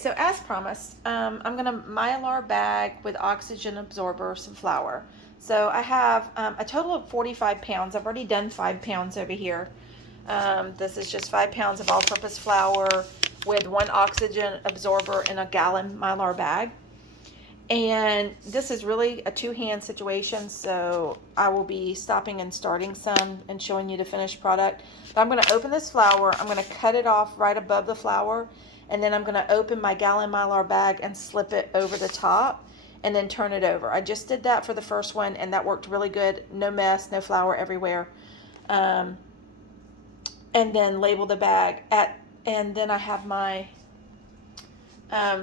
So as promised, I'm going to Mylar bag with oxygen absorber some flour. So I have a total of 45 pounds. I've already done 5 pounds over here. This is just 5 pounds of all-purpose flour with 1 oxygen absorber in a gallon Mylar bag. And this is really a two-hand situation, so I will be stopping and starting some and showing you the finished product. But I'm going to open this flour. I'm going to cut it off right above the flour, and then I'm going to open my gallon Mylar bag and slip it over the top and then turn it over. I just did that for the first one, and that worked really good. No mess, no flour everywhere. And then label the bag. And then I have my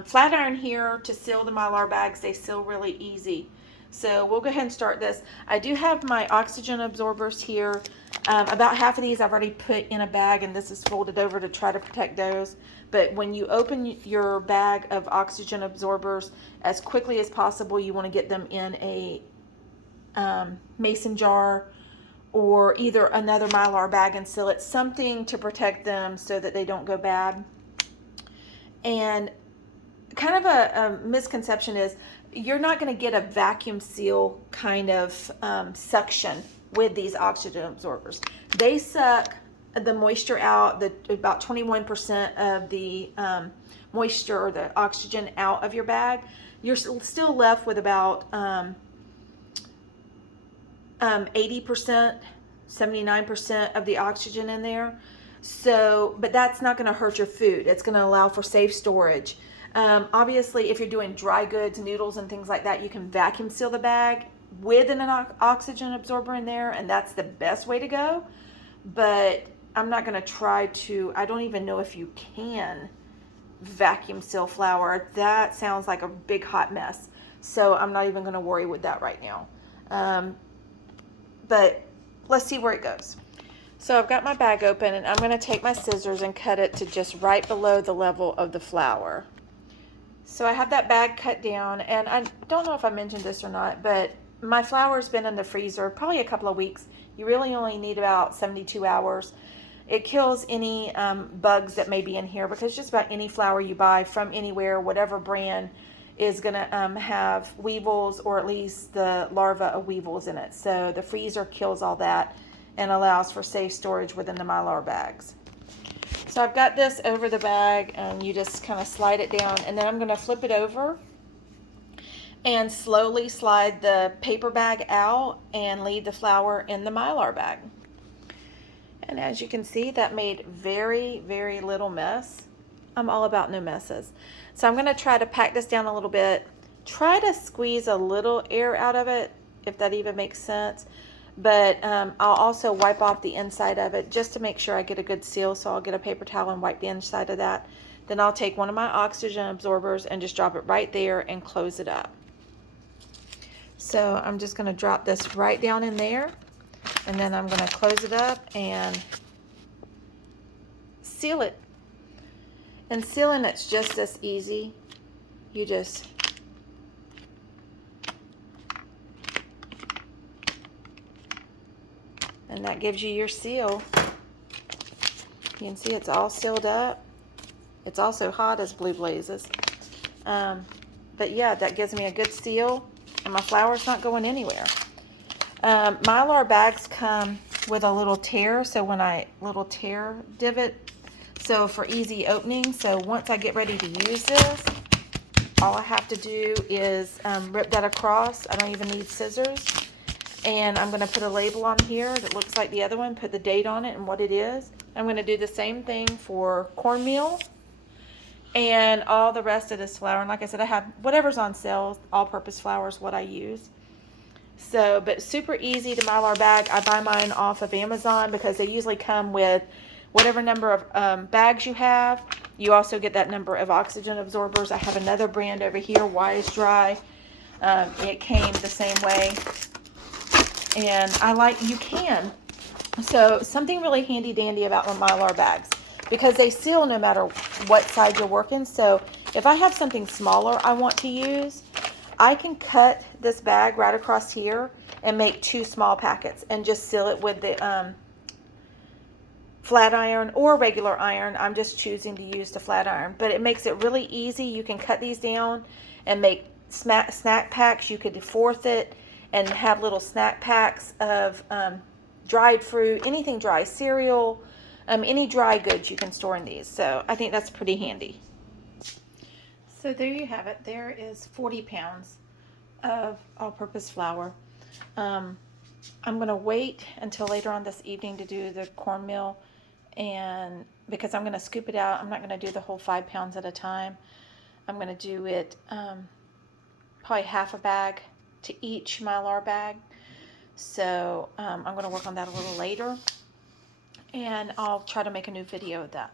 flat iron here to seal the Mylar bags. They seal really easy. So we'll go ahead and start this. I do have my oxygen absorbers here. About half of these I've already put in a bag, and this is folded over to try to protect those. But when you open your bag of oxygen absorbers, as quickly as possible, you want to get them in a mason jar or either another Mylar bag and seal it, something to protect them so that they don't go bad. And kind of a misconception is you're not going to get a vacuum seal kind of suction with these oxygen absorbers. They suck the moisture out, about 21% of the moisture or the oxygen out of your bag. You're still left with about 80%, 79% of the oxygen in there. So, but that's not going to hurt your food. It's going to allow for safe storage. Obviously, if you're doing dry goods, noodles, and things like that, you can vacuum seal the bag with an oxygen absorber in there, and that's the best way to go. But I'm not going to try to, I don't even know if you can vacuum seal flour. That sounds like a big hot mess. So I'm not even going to worry with that right now. But let's see where it goes. So I've got my bag open, and I'm going to take my scissors and cut it to just right below the level of the flour. So I have that bag cut down, and I don't know if I mentioned this or not, but my flour's been in the freezer probably a couple of weeks. You really only need about 72 hours. It kills any bugs that may be in here, because just about any flour you buy from anywhere, whatever brand, is going to have weevils, or at least the larva of weevils in it. So the freezer kills all that and allows for safe storage within the Mylar bags. So I've got this over the bag, and you just kind of slide it down, and then I'm going to flip it over and slowly slide the paper bag out and leave the flour in the Mylar bag. And as you can see, that made very, very little mess. I'm all about no messes. So I'm going to try to pack this down a little bit, try to squeeze a little air out of it, if that even makes sense. But I'll also wipe off the inside of it just to make sure I get a good seal. So I'll get a paper towel and wipe the inside of that. Then I'll take one of my oxygen absorbers and just drop it right there and close it up. So I'm just going to drop this right down in there, and then I'm going to close it up and seal it. And sealing it's just as easy. You just and that gives you your seal. You can see it's all sealed up. It's also hot as blue blazes. But yeah, that gives me a good seal, and my flour's not going anywhere. Mylar bags come with a little tear, so little tear divot, so for easy opening. So once I get ready to use this, all I have to do is rip that across. I don't even need scissors. And I'm going to put a label on here that looks like the other one, put the date on it and what it is. I'm going to do the same thing for cornmeal and all the rest of this flour. And like I said, I have whatever's on sale. All-purpose flour is what I use. So, but super easy to Mylar bag. I buy mine off of Amazon because they usually come with whatever number of bags you have. You also get that number of oxygen absorbers. I have another brand over here, Wise Dry. It came the same way. And you can. So something really handy dandy about my Mylar bags, because they seal no matter what side you're working. So if I have something smaller I want to use, I can cut this bag right across here and make 2 small packets and just seal it with the flat iron or regular iron. I'm just choosing to use the flat iron, but it makes it really easy. You can cut these down and make snack packs. You could fourth it and have little snack packs of dried fruit, anything dry, cereal, any dry goods you can store in these. So I think that's pretty handy. So there you have it. There is 40 pounds of all-purpose flour. I'm going to wait until later on this evening to do the cornmeal, and because I'm going to scoop it out. I'm not going to do the whole 5 pounds at a time. I'm going to do it probably half a bag to each Mylar bag. So I'm going to work on that a little later, and I'll try to make a new video of that.